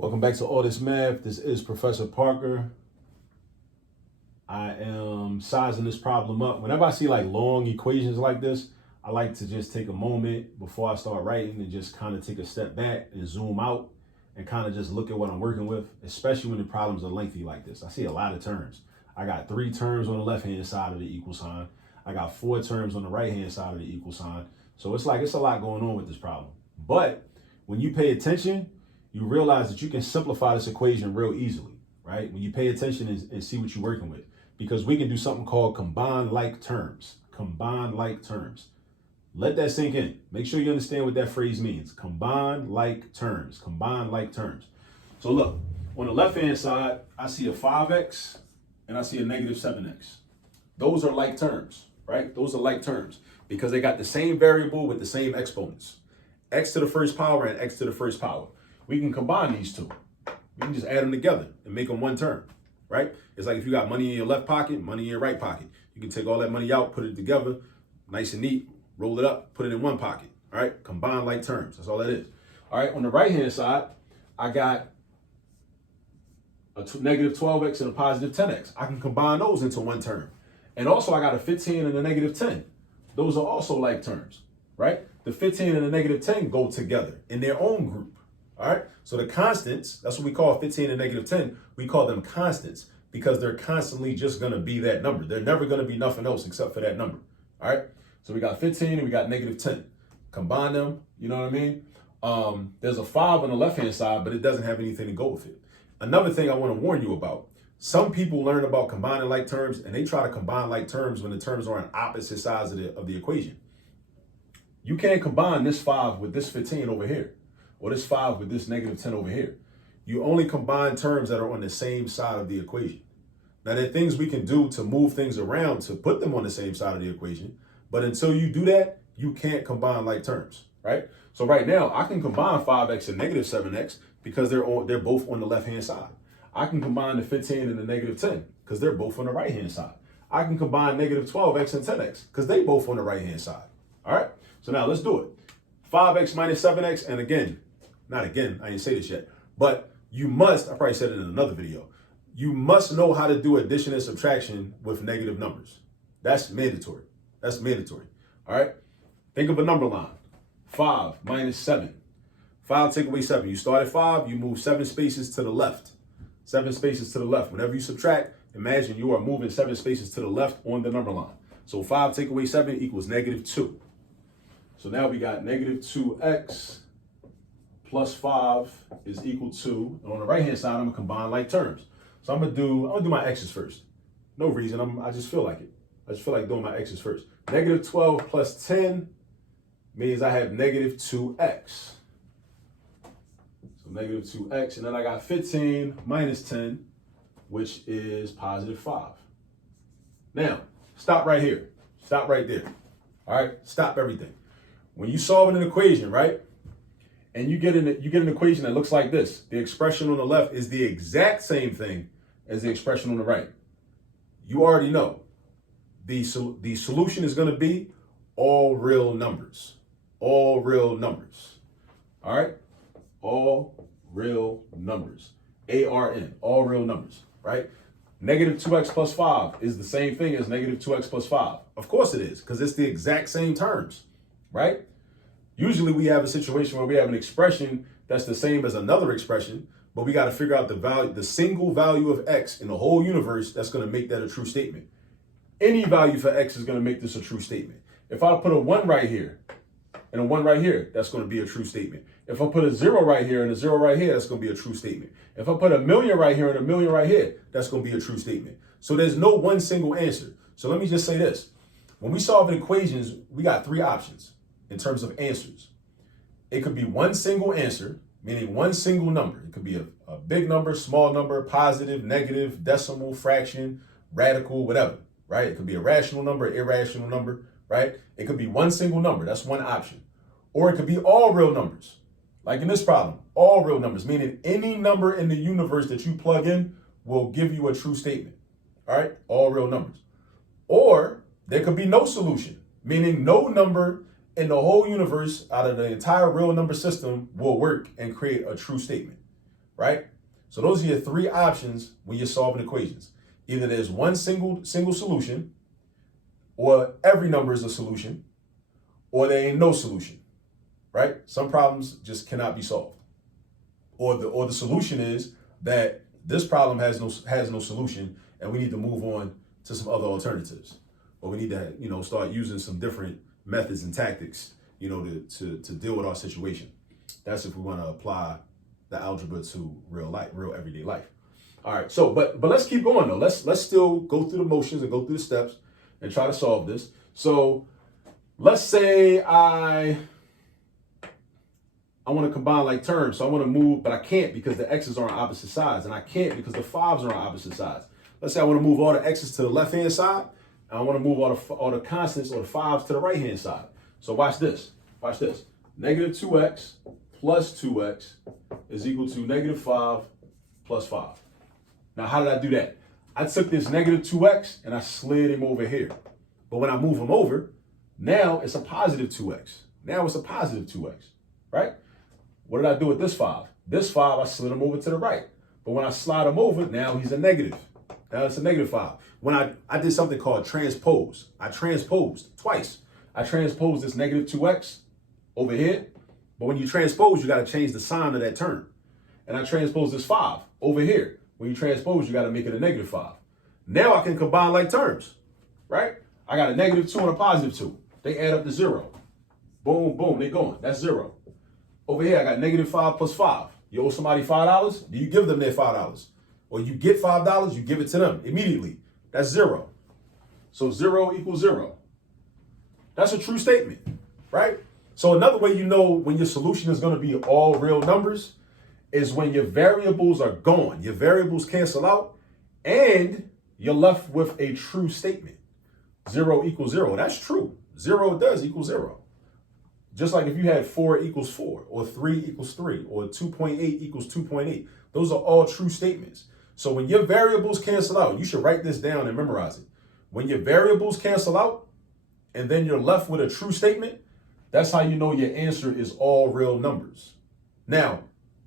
Welcome back to All This Math. This is Professor Parker. I am sizing this problem up. Whenever I see like long equations like this, I like to just take a moment before I start writing and just kind of take a step back and zoom out and kind of just look at what I'm working with, especially when the problems are lengthy like this. I see a lot of terms. I got 3 terms on the left-hand side of the equal sign. I got 4 terms on the right-hand side of the equal sign. So it's a lot going on with this problem. But when you pay attention, you realize that you can simplify this equation real easily, right? When you pay attention and see what you're working with, because we can do something called combine like terms. Combine like terms. Let that sink in. Make sure you understand what that phrase means. Combine like terms. Combine like terms. So look, on the left-hand side, I see a 5x and I see a negative 7x. Those are like terms, right? Those are like terms because they got the same variable with the same exponents. X to the first power and x to the first power. We can combine these two. We can just add them together and make them one term, right? It's like if you got money in your left pocket, money in your right pocket. You can take all that money out, put it together, nice and neat, roll it up, put it in one pocket, all right? Combine like terms, that's all that is. All right, on the right-hand side, I got a negative 12x and a positive 10x. I can combine those into one term. And also I got a 15 and a negative 10. Those are also like terms, right? The 15 and the negative 10 go together in their own group. All right, so the constants, that's what we call 15 and negative 10. We call them constants because they're constantly just going to be that number. They're never going to be nothing else except for that number. All right, so we got 15 and we got negative 10. Combine them, you know what I mean? There's a 5 on the left-hand side, but it doesn't have anything to go with it. Another thing I want to warn you about, some people learn about combining like terms and they try to combine like terms when the terms are on opposite sides of the equation. You can't combine this 5 with this 15 over here, or this 5 with this negative 10 over here. You only combine terms that are on the same side of the equation. Now, there are things we can do to move things around to put them on the same side of the equation, but until you do that, you can't combine like terms, right? So right now, I can combine 5x and negative 7x because they're both on the left-hand side. I can combine the 15 and the negative 10 because they're both on the right-hand side. I can combine negative 12x and 10x because they both on the right-hand side, all right? So now let's do it. 5x minus 7x, and again, not again, I didn't say this yet, but you must, I probably said it in another video, you must know how to do addition and subtraction with negative numbers. That's mandatory. That's mandatory. All right? Think of a number line. 5 minus 7. 5 take away 7. You start at 5, you move 7 spaces to the left. 7 spaces to the left. Whenever you subtract, imagine you are moving 7 spaces to the left on the number line. So 5 take away 7 equals negative 2. So now we got negative 2x plus 5 is equal to, and on the right-hand side, I'm gonna combine like terms. So I'm gonna do my x's first. No reason, I just feel like it. I just feel like doing my x's first. Negative 12 plus 10 means I have negative 2x. So negative 2x, and then I got 15 minus 10, which is positive 5. Now, stop right here. Stop right there. All right, stop everything. When you solve an equation, right? And you get an equation that looks like this. The expression on the left is the exact same thing as the expression on the right. You already know the solution is going to be all real numbers. All real numbers. All right? All real numbers. ARN, all real numbers, right? Negative 2x plus 5 is the same thing as negative 2x plus 5. Of course it is, because it's the exact same terms, right? Usually we have a situation where we have an expression that's the same as another expression, but we got to figure out the single value of x in the whole universe that's going to make that a true statement. Any value for x is going to make this a true statement. If I put a 1 right here and a 1 right here, that's going to be a true statement. If I put a 0 right here and a 0 right here, that's going to be a true statement. If I put a million right here and a million right here, that's going to be a true statement. So there's no one single answer. So let me just say this. When we solve equations, we got 3 options in terms of answers. It could be one single answer, meaning one single number. It could be a big number, small number, positive, negative, decimal, fraction, radical, whatever, right? It could be a rational number, irrational number, right? It could be one single number. That's one option. Or it could be all real numbers. Like in this problem, all real numbers, meaning any number in the universe that you plug in will give you a true statement. All right? All real numbers. Or there could be no solution, meaning no number in the whole universe out of the entire real number system will work and create a true statement. right? So those are your three options when you're solving equations. Either there's one single solution, or every number is a solution, or there ain't no solution, right? Some problems just cannot be solved. Or the solution is that this problem has no solution, and we need to move on to some other alternatives. Or we need to, start using some different methods and tactics, to deal with our situation. That's if we want to apply the algebra to real life, real everyday life. All right, so but let's keep going though. Let's still go through the motions and go through the steps and try to solve this. So let's say I want to combine like terms. So I want to move, but I can't because the x's are on opposite sides, and I can't because the 5's are on opposite sides. Let's say I want to move all the x's to the left-hand side, and I want to move all the constants or the 5's to the right-hand side. So watch this. Watch this. Negative 2x plus 2x is equal to negative 5 plus 5. Now, how did I do that? I took this negative 2x and I slid him over here. But when I move him over, now it's a positive 2x. Now it's a positive 2x, right? What did I do with this 5? This 5, I slid him over to the right. But when I slide him over, now he's a negative. Now it's a negative 5. When I did something called transpose. I transposed twice. I transposed this negative 2x over here. But when you transpose, you got to change the sign of that term. And I transposed this 5 over here. When you transpose, you got to make it a negative 5. Now I can combine like terms, right? I got a negative 2 and a positive 2. They add up to 0. Boom, boom, they're going. That's 0. Over here, I got negative 5 plus 5. You owe somebody $5? Do you give them their $5? Or you get $5, you give it to them immediately. That's 0. So 0 equals 0. That's a true statement, right? So another way you know when your solution is going to be all real numbers is when your variables are gone. Your variables cancel out and you're left with a true statement. 0 equals 0. That's true. 0 does equal 0. Just like if you had 4 equals 4, or 3 equals 3, or 2.8 equals 2.8. Those are all true statements. So when your variables cancel out, you should write this down and memorize it. When your variables cancel out and then you're left with a true statement, that's how you know your answer is all real numbers. Now,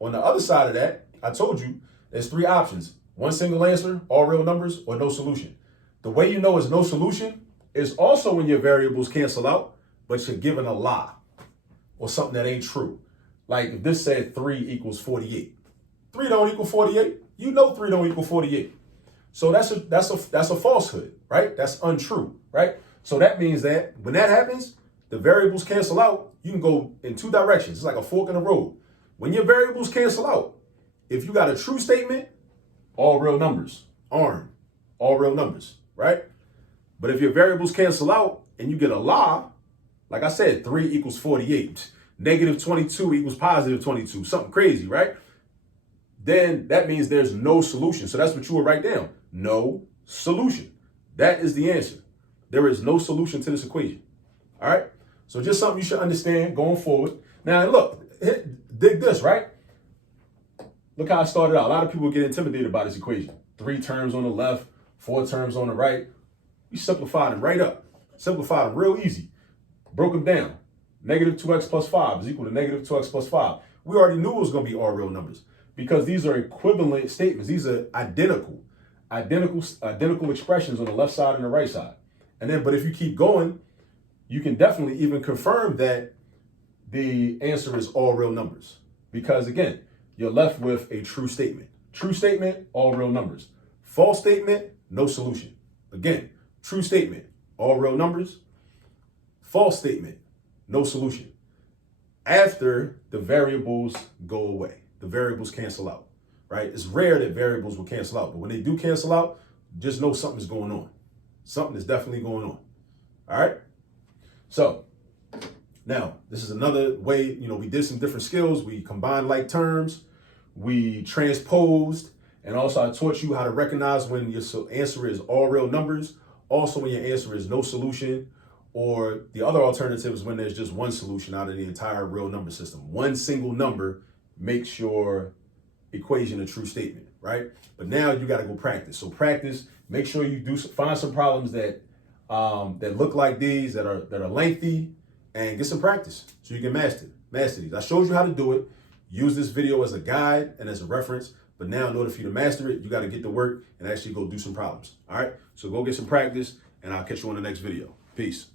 on the other side of that, I told you there's three options. One single answer, all real numbers, or no solution. The way you know it's no solution is also when your variables cancel out, but you're given a lie or something that ain't true. Like if this said 3 equals 48. 3 don't equal 48. You know 3 don't equal 48. So that's a falsehood, right? That's untrue, right? So that means that when that happens, the variables cancel out. You can go in two directions. It's like a fork in the road. When your variables cancel out, if you got a true statement, all real numbers, ARM, all real numbers, right? But if your variables cancel out and you get a lie, like I said, 3 equals 48, negative 22 equals positive 22, something crazy, right? Then that means there's no solution. So that's what you would write down. No solution. That is the answer. There is no solution to this equation. All right? So just something you should understand going forward. Now, look, dig this, right? Look how I started out. A lot of people get intimidated by this equation. 3 terms on the left, 4 terms on the right. We simplified them right up. Simplified them real easy. Broke them down. Negative 2x plus 5 is equal to negative 2x plus 5. We already knew it was going to be all real numbers because these are equivalent statements. These are identical expressions on the left side and the right side. And then, but if you keep going, you can definitely even confirm that the answer is all real numbers because again, you're left with a true statement. True statement, all real numbers. False statement, no solution. Again, true statement, all real numbers. False statement, no solution. After the variables go away, the variables cancel out, right? It's rare that variables will cancel out, but when they do cancel out, just know something's going on. Something is definitely going on. All right? So now this is another way, we did some different skills. We combined like terms, we transposed, and also I taught you how to recognize when your answer is all real numbers. Also when your answer is no solution, or the other alternative is when there's just one solution out of the entire real number system. One single number makes your equation a true statement, right? But now you got to go practice. So practice, make sure you find some problems that look like these, that are lengthy, and get some practice so you can master these. I showed you how to do it. use this video as a guide and as a reference. But now in order for you to master it, you got to get to work and actually go do some problems. All right. So go get some practice and I'll catch you on the next video. Peace.